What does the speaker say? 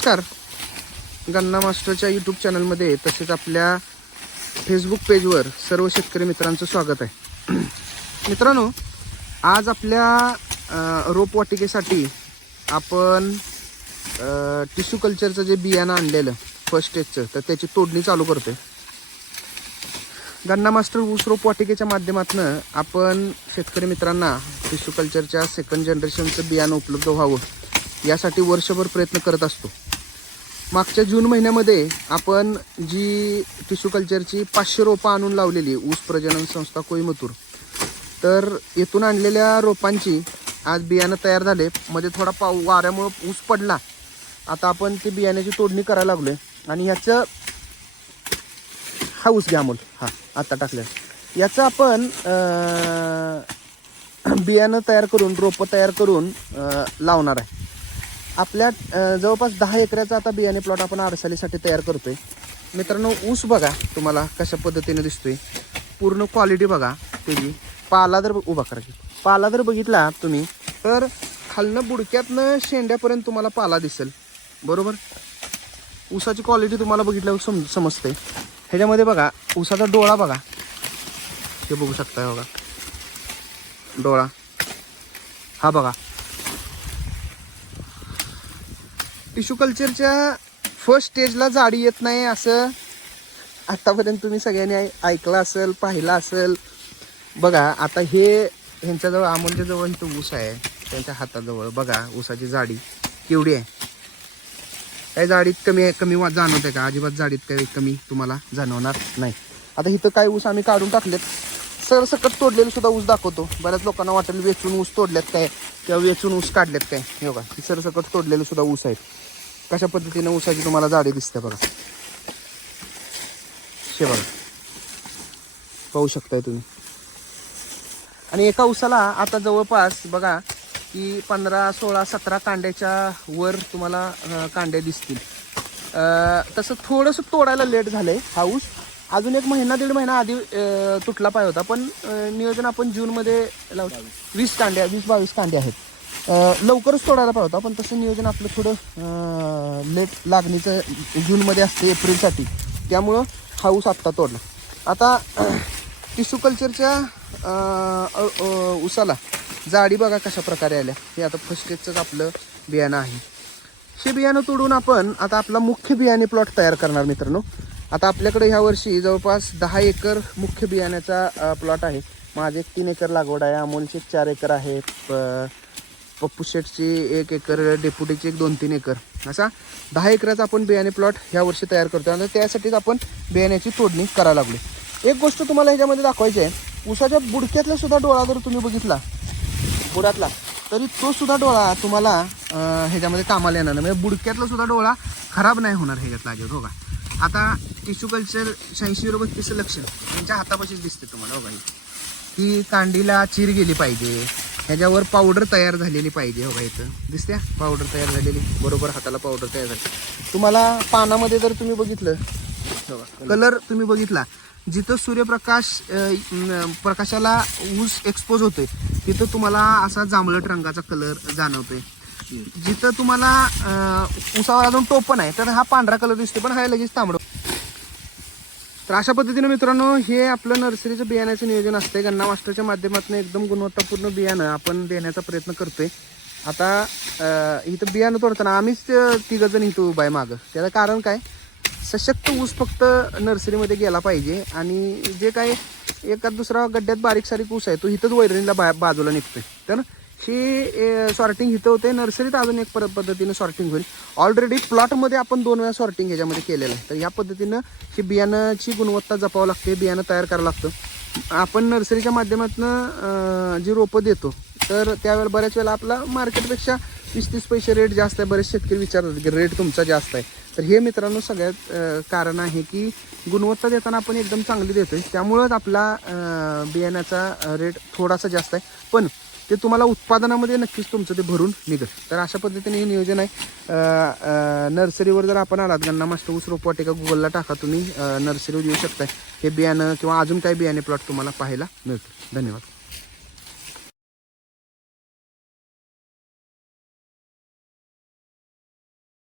नमस्कार. गन्ना मास्टरच्या यूट्यूब चॅनलमध्ये तसेच आपल्या फेसबुक पेजवर सर्व शेतकरी मित्रांचं स्वागत आहे. मित्रांनो आज आपल्या रोपवाटिकेसाठी आपण टिश्यू कल्चरचं जे बियाणं आणलेलं फर्स्ट स्टेजचं तर त्याची तोडणी चालू करतोय. गन्ना मास्टर ऊस रोपवाटिकेच्या माध्यमातून आपण शेतकरी मित्रांना टिश्यू कल्चरच्या सेकंड जनरेशनचं बियाणं उपलब्ध व्हावं यासाठी वर्षभर प्रयत्न करत असतो. मागच्या जून महिन्यामध्ये आपण जी टिश्यू कल्चरची पाचशे रोपं आणून लावलेली ऊस प्रजनन संस्था कोईमतूर. तर येथून आणलेल्या रोपांची आज बियाणं तयार झाले. मध्ये थोडा पाऊ वाऱ्यामुळं ऊस पडला. आता आपण ती बियाण्याची तोडणी करायला लागलोय. आणि ह्याचं हा ऊस घ्या अमोल. हा आता टाकलं. याचं आपण बियाणं तयार करून रोपं तयार करून लावणार आहे. आपल्या जवळपास दहा एकराचा आता बियाणे प्लॉट आपण आरसालीसाठी तयार करतोय. मित्रांनो ऊस बघा तुम्हाला कशा पद्धतीने दिसतोय. पूर्ण क्वालिटी बघा त्याची. पाला जर उभा करायची पाला जर बघितला तुम्ही तर खालनं बुडक्यातनं शेंड्यापर्यंत तुम्हाला पाला दिसेल. बरोबर? ऊसाची क्वालिटी तुम्हाला बघितल्यावर सम समजते ह्याच्यामध्ये बघा ऊसाचा डोळा बघा. हे बघू शकता बघा. डोळा. हा बघा. टिश्यू कल्चरच्या फर्स्ट स्टेजला जाडी येत नाही असं आतापर्यंत तुम्ही सगळ्यांनी ऐकलं असेल पाहिलं असेल. बघा आता हे ह्यांच्याजवळ अमोलच्या जवळ इथं ऊस आहे. त्यांच्या हाताजवळ. बघा ऊसाची जाडी केवढी आहे. काय जाडीत कमी आहे कमी वा- जाणवते का? अजिबात जाडीत काही कमी तुम्हाला जाणवणार नाही. आता इथं काय ऊस आम्ही काढून टाकलेत? सरसकट तोडलेले सुद्धा ऊस दाखवतो. बऱ्याच लोकांना वाटेल वेचून ऊस तोडल्यात काय किंवा वेचून ऊस काढल्यात काय. हे बघा ही सरसकट तोडलेले सुद्धा ऊस आहेत. कशा पद्धतीने ऊसाची तुम्हाला जाडी दिसते बघा. हे बघा. पाहू शकताय तुम्ही. आणि एका ऊसाला आता जवळपास बघा की पंधरा सोळा सतरा कांड्याच्या वर तुम्हाला कांडे कांड्या दिसतील तसं थोडंसं तोडायला लेट झालं आहे हा ऊस. अजून एक महिना दीड महिना आधी तुटला पाहिजे होता पण नियोजन आपण जूनमध्ये लाव. वीस कांड्या वीस बावीस कांडे आहेत. लवकरच तोडायला पाहिजे होता पण तसं नियोजन आपलं थोडं लेट लागणीचं जूनमध्ये असते एप्रिलसाठी. त्यामुळं हा ऊस आत्ता तोडला. आता टिश्यू कल्चरच्या उसाला जाडी बघा कशा प्रकारे आल्या. हे आता फर्स्ट आपलं बियाणं आहे. हे बियाणं तोडून आपण आता आपला मुख्य बियाणे प्लॉट तयार करणार मित्रांनो. आता आपल्याकडे ह्या वर्षी जवळपास दहा एकर मुख्य बियाण्याचा प्लॉट आहे. माझे एक तीन एकर लागवड आहे अमोलचे चार एकर आहे प- पप्पू शेटची एक एकर डेपुटीची एक दोन तीन एकर. असा दहा एकराचा आपण बियाणे प्लॉट ह्या वर्षी तयार करतो आणि त्यासाठीच आपण बियाण्याची तोडणी करायला लागलो एक गोष्ट तुम्हाला ह्याच्यामध्ये दाखवायची आहे. उसाच्या बुडक्यातला सुद्धा डोळा जर तुम्ही बघितला बुडातला तरी तो सुद्धा डोळा तुम्हाला ह्याच्यामध्ये कामाला येणार नाही. म्हणजे बुडक्यातला सुद्धा डोळा खराब नाही होणार ह्याच्यात लागेल हो का? आता टिश्यू कल्चर शहाऐंशी बत्तीसचं लक्षण त्यांच्या हातापाशीच दिसते तुम्हाला हो का ही. ही कांडीला चिर गेली पाहिजे. ह्याच्यावर पावडर तयार झालेली पाहिजे हो इथं. दिसते? पावडर तयार झालेली. बरोबर हाताला पावडर तयार झाली. तुम्हाला पानामध्ये जर तुम्ही बघितलं कलर तुम्ही बघितला जिथं सूर्यप्रकाश प्रकाशाला ऊस एक्सपोज होतोय तिथं तुम्हाला असा जांभळट रंगाचा कलर जाणवतोय. जिथं तुम्हाला अं, ऊसावर अजून टोपण आहे तर हा पांढरा कलर दिसतो पण हा लगेच तांबडं तर अशा पद्धतीने मित्रांनो हे आपलं नर्सरीचं बियाण्याचं नियोजन असतंय. गन्ना मास्टरच्या माध्यमातून एकदम गुणवत्तापूर्ण बियाणं आपण देण्याचा प्रयत्न करतोय. आता इथं बियाणं तोडताना आम्हीच तिघंजण इथं उभा आहे मागं. त्याचं कारण काय? सशक्त ऊस फक्त नर्सरीमध्ये गेला पाहिजे आणि जे काय एखाद दुसरा गड्ड्यात बारीक सारीक ऊस आहे तो इथंच वैरणीला बा बाजूला निघतोय. तर ही सॉर्टिंग इथं होते नर्सरीत अजून एक परत पद्धतीनं सॉर्टिंग होईल. ऑलरेडी प्लॉटमध्ये आपण दोन वेळा सॉर्टिंग ह्याच्यामध्ये केलेलं आहे. तर ह्या पद्धतीनं ही बियाणाची गुणवत्ता जपावं लागते बियाणं तयार करावं लागतं. आपण नर्सरीच्या माध्यमातून जी रोपं देतो तर त्यावेळेला बऱ्याच वेळेला आपला मार्केटपेक्षा वीस तीस पैसे रेट जास्त आहे. बरेच शेतकरी विचारतात की रेट तुमचा जास्त आहे. तर हे मित्रांनो सगळ्यात कारण आहे की गुणवत्ता देताना आपण एकदम चांगली देतो आहे त्यामुळंच आपला बियाण्याचा रेट थोडासा जास्त आहे. पण ते तुम्हाला उत्पादनामध्ये नक्कीच तुमचं ते भरून निघेल. तर अशा पद्धतीने हे नियोजन आहे. नर्सरीवर जर आपण आलात गन्ना मास्टर ऊस रोपवाटिका गुगलला टाका तुम्ही नर्सरीवर येऊ शकताय. हे बियाणं किंवा अजून काही बियाणे प्लॉट तुम्हाला पाहायला मिळतील. धन्यवाद.